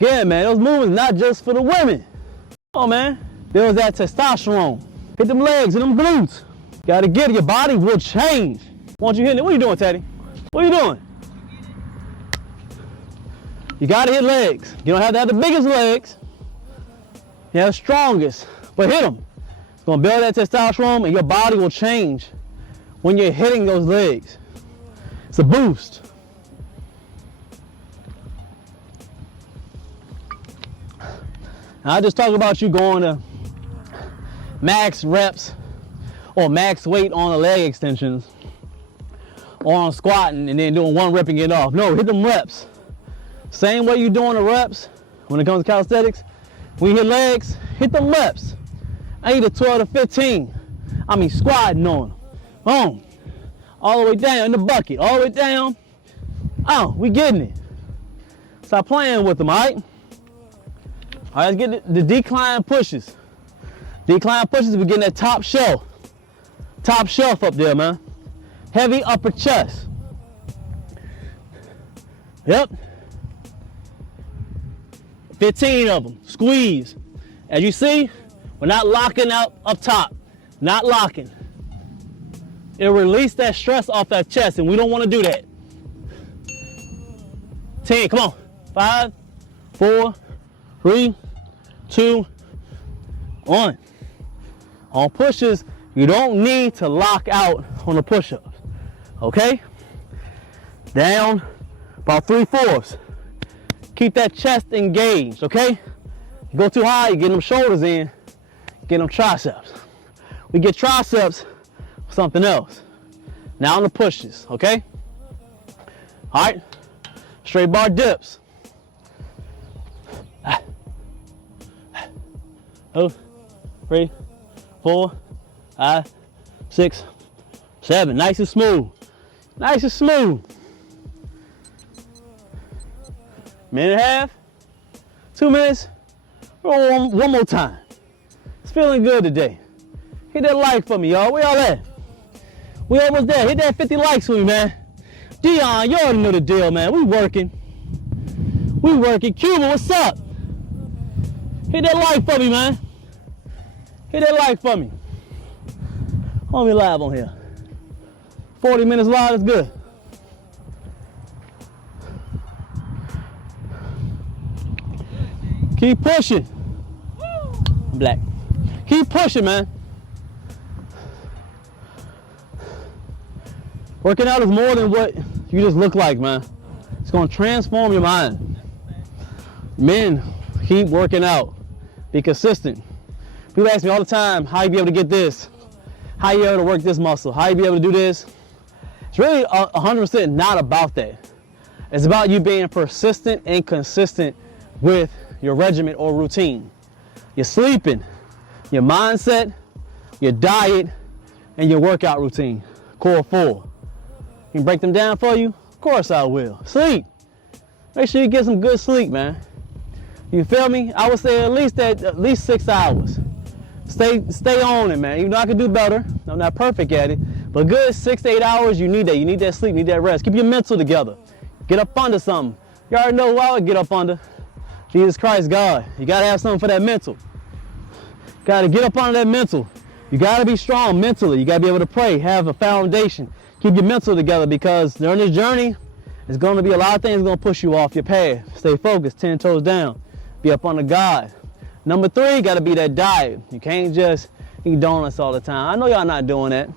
Yeah, man, those movements not just for the women. Oh, man, there was that testosterone. Hit them legs and them glutes. Gotta get it, your body will change. Once you hit it, what are you doing, Teddy? What are you doing? You gotta hit legs. You don't have to have the biggest legs. You have the strongest, but hit them. It's gonna build that testosterone and your body will change when you're hitting those legs. It's a boost. Now, I just talk about you going to max reps or max weight on the leg extensions or on squatting and then doing one rep and get off. No, hit them reps. Same way you doing the reps when it comes to calisthenics. When you hit legs, hit them reps. I need a 12 to 15. I mean squatting on them. Boom. All the way down in the bucket. All the way down. Oh, we getting it. Stop playing with them, all right? All right, let's get the decline pushes. Decline pushes, we're getting that top shelf. Top shelf up there, man. Heavy upper chest. Yep. 15 of them. Squeeze. As you see, we're not locking out up top. Not locking. It'll release that stress off that chest, and we don't want to do that. 10, come on. 5, 4, 3, 2, 1. On pushes, you don't need to lock out on the push-ups. Okay? Down about 3/4. Keep that chest engaged, okay? You go too high, you get them shoulders in, get them triceps. We get triceps for something else. Now on the pushes, okay? All right, straight bar dips. 2, 3, 4, 5, 6, 7. Nice and smooth. Nice and smooth. Minute and a half, 2 minutes, one more time. It's feeling good today. Hit that like for me, y'all. Where y'all at? We almost there. Hit that 50 likes for me, man. Dion, you already know the deal, man. We working. We working. Cuba, what's up? Hit that like for me, man. Hit that like for me. Hold me live on here. 40 minutes live is good. Keep pushing. I'm black. Keep pushing, man. Working out is more than what you just look like, man. It's gonna transform your mind. Men, keep working out. Be consistent. People ask me all the time, how you be able to get this? How you able to work this muscle? How you be able to do this? It's really 100% not about that. It's about you being persistent and consistent with your regimen or routine. Your sleeping, your mindset, your diet, and your workout routine. Core 4. Can break them down for you? Of course I will. Sleep. Make sure you get some good sleep, man. You feel me? I would say at least 6 hours. Stay on it, man. Even though I can do better, I'm not perfect at it, but good 6 to 8 hours, you need that. You need that sleep, you need that rest. Keep your mental together. Get up under something. You already know who I would get up under. Jesus Christ, God. You gotta have something for that mental. Gotta get up under that mental. You gotta be strong mentally. You gotta be able to pray, have a foundation. Keep your mental together, because during this journey, there's gonna be a lot of things gonna push you off your path. Stay focused, 10 toes down. Be up under God. Number 3, gotta be that diet. You can't just eat donuts all the time. I know y'all not doing that,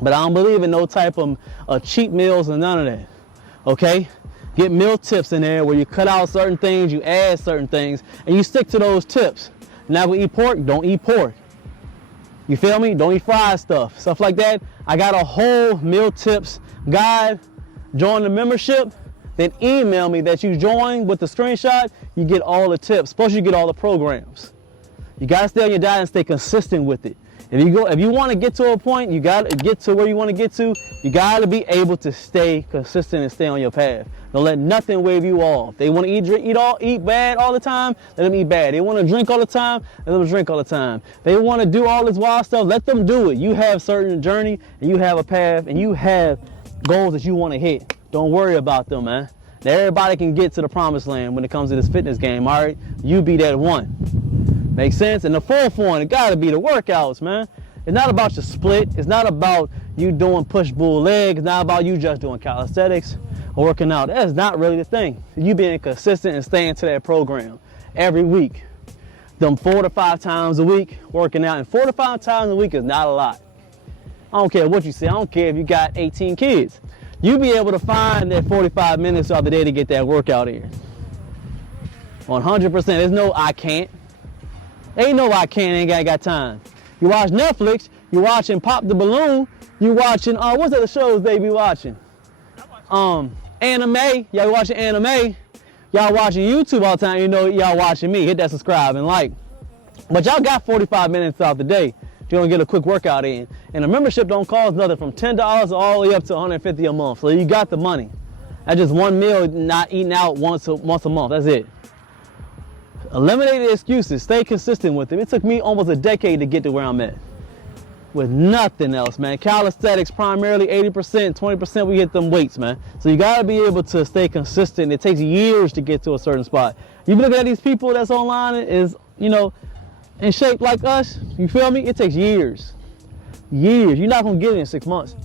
but I don't believe in no type of cheat meals and none of that, okay? Get meal tips in there where you cut out certain things, you add certain things, and you stick to those tips. Now we eat pork, don't eat pork. You feel me? Don't eat fried stuff like that. I got a whole meal tips guide. Join the membership, then email me that you joined with the screenshot. You get all the tips, plus you get all the programs. You gotta stay on your diet and stay consistent with it. If you want to get to a point, you gotta get to where you want to get to. You gotta be able to stay consistent and stay on your path. Don't let nothing wave you off. They want to eat bad all the time, let them eat bad. They want to drink all the time, let them drink all the time. They want to do all this wild stuff, let them do it. You have a certain journey, and you have a path, and you have goals that you want to hit. Don't worry about them, man. Now everybody can get to the promised land when it comes to this fitness game, all right? You be that one. Make sense? And the fourth one, it gotta be the workouts, man. It's not about your split. It's not about you doing push-pull leg. It's not about you just doing calisthenics or working out. That's not really the thing. You being consistent and staying to that program every week. Them 4 to 5 times a week working out. And 4 to 5 times a week is not a lot. I don't care what you say. I don't care if you got 18 kids. You be able to find that 45 minutes throughout the day to get that workout in. 100%. There's no I can't. Ain't no I can't, ain't got time. You watch Netflix, you watching Pop the Balloon, you watching, what's other shows they be watching? Anime, y'all watching anime. Y'all watching YouTube all the time, you know y'all watching me. Hit that subscribe and like. But y'all got 45 minutes throughout the day. You're gonna get a quick workout in. And the membership don't cost nothing from $10 all the way up to $150 a month. So you got the money. That's just one meal, not eating out once a month, that's it. Eliminate the excuses, stay consistent with it. It took me almost a decade to get to where I'm at. With nothing else, man. Calisthenics primarily 80%, 20% we hit them weights, man. So you gotta be able to stay consistent. It takes years to get to a certain spot. You look at these people that's online is, you know, in shape like us, you feel me? It takes years. Years. You're not gonna get it in 6 months.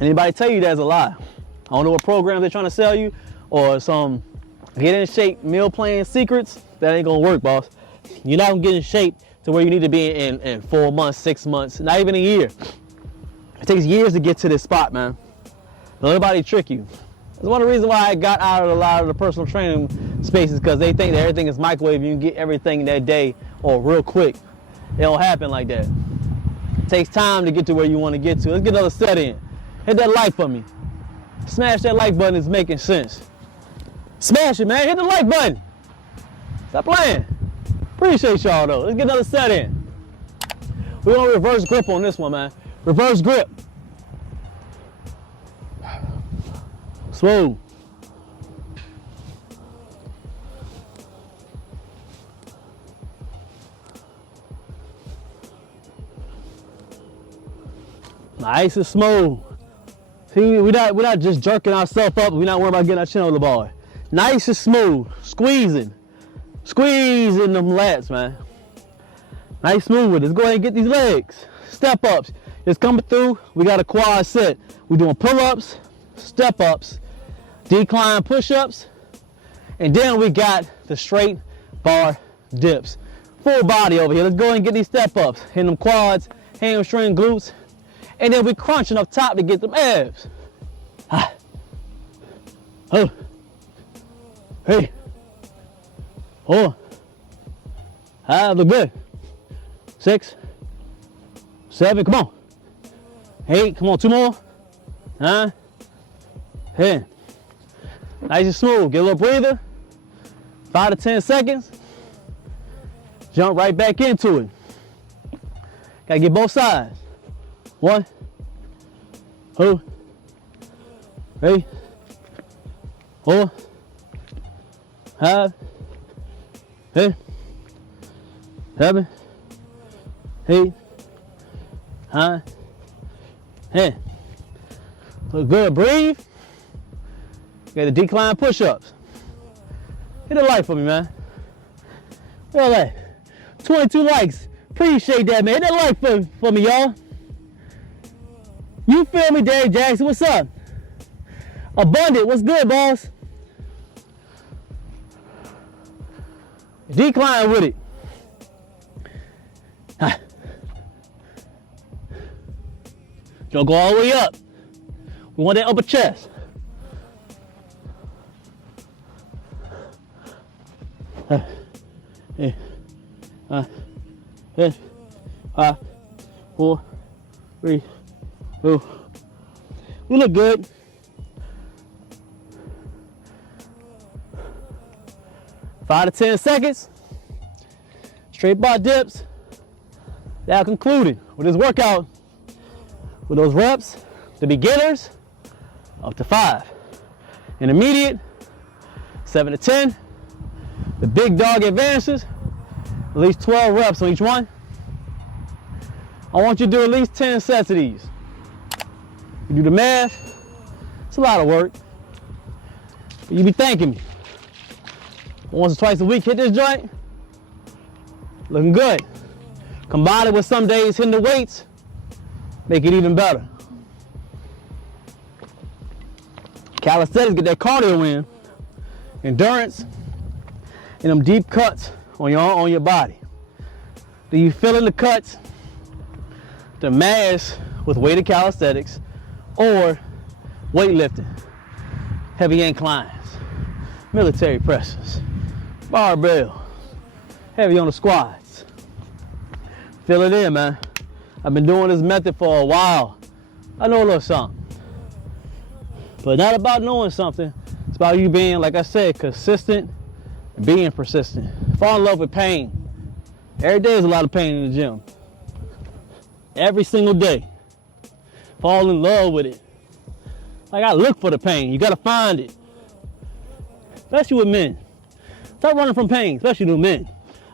Anybody tell you that's a lie. I don't know what programs they're trying to sell you or some get in shape meal plan secrets. That ain't gonna work, boss. You're not gonna get in shape to where you need to be in 4 months, 6 months, not even a year. It takes years to get to this spot, man. Don't nobody trick you. That's one of the reasons why I got out of a lot of the personal training spaces, because they think that everything is microwave. You can get everything that day or real quick. It don't happen like that. It takes time to get to where you want to get to. Let's get another set in. Hit that like for me. Smash that like button. It's making sense. Smash it, man. Hit the like button. Stop playing. Appreciate y'all, though. Let's get another set in. We're going to reverse grip on this one, man. Reverse grip. Smooth. Nice and smooth. See, we're not just jerking ourselves up. We're not worried about getting our chin over the bar. Nice and smooth. Squeezing. Squeezing them lats, man. Nice smooth with it. Let's go ahead and get these legs. Step ups. It's coming through. We got a quad set. We're doing pull-ups, step ups, decline push-ups, and then we got the straight bar dips. Full body over here. Let's go ahead and get these step ups. Hitting them quads, hamstring, glutes. And then we crunching up top to get them abs. Ah. Oh. Hey. Oh. Ah, look good. 6, 7, come on. 8, come on, 2 more. 9, 10. Nice and smooth. Get a little breather. 5 to 10 seconds. Jump right back into it. Gotta get both sides. 1, 2, 3, 4, 5, 6, 7, 8, 9, 10. Look good. Breathe. Got the decline push-ups. Hit a like for me, man. Hit a like. 22 likes. Appreciate that, man. Hit that like for me, y'all. You feel me, Dave Jackson? What's up? Abundant. What's good, boss? Decline with it. Don't go all the way up. We want that upper chest. Hey, 5, 4, 3, 2. We look good. Five to 10 seconds. Straight bar dips. Now concluded with this workout. With those reps, the beginners, up to 5. Intermediate, 7 to 10. The big dog advances, at least 12 reps on each one. I want you to do at least 10 sets of these. You do the math, It's a lot of work. But you be thanking me. Once or twice a week, hit this joint. Looking good. Combine it with some days hitting the weights, make it even better. Calisthenics, get that cardio in, endurance, and them deep cuts on your body. Do you fill in the cuts, the mass with weighted calisthenics, or weightlifting, heavy inclines, military presses, barbell, heavy on the squats. Fill it in, man. I've been doing this method for a while. I know a little something. But not about knowing something. It's about you being, like I said, consistent and being persistent. Fall in love with pain. Every day is a lot of pain in the gym. Every single day. Fall in love with it. I gotta look for the pain. You gotta find it. Especially with men. Stop running from pain, especially with men.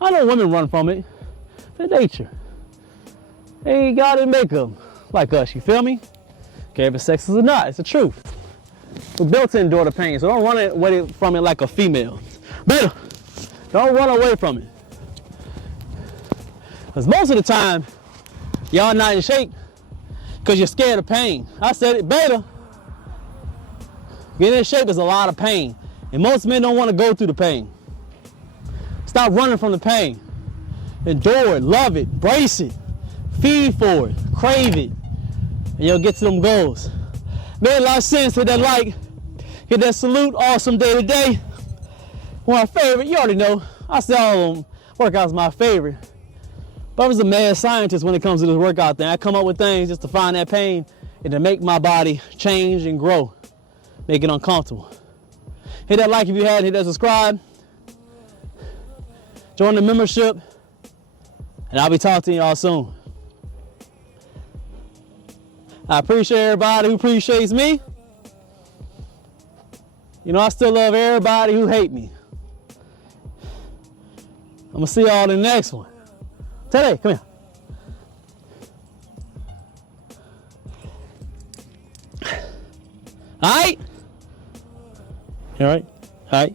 I know women run from it. It's nature. They ain't gotta make them like us, you feel me? Okay, if it's sexist or not, it's the truth. We're built to endure the pain, so don't run away from it like a female. Better, don't run away from it. Because most of the time, y'all not in shape because you're scared of pain. I said it, better. Getting in shape is a lot of pain, and most men don't want to go through the pain. Stop running from the pain. Endure it, love it, brace it, feed for it, crave it, and you'll get to them goals. Made a lot of sense. Hit that like, hit that salute, awesome day to day. One of my favorite, you already know. I say all of them workouts my favorite. But I was a mad scientist when it comes to this workout thing. I come up with things just to find that pain and to make my body change and grow. Make it uncomfortable. Hit that like if you hadn't, hit that subscribe. Join the membership. And I'll be talking to y'all soon. I appreciate everybody who appreciates me. You know, I still love everybody who hate me. I'm gonna see y'all in the next one. Today, come here. All right? All right? All right?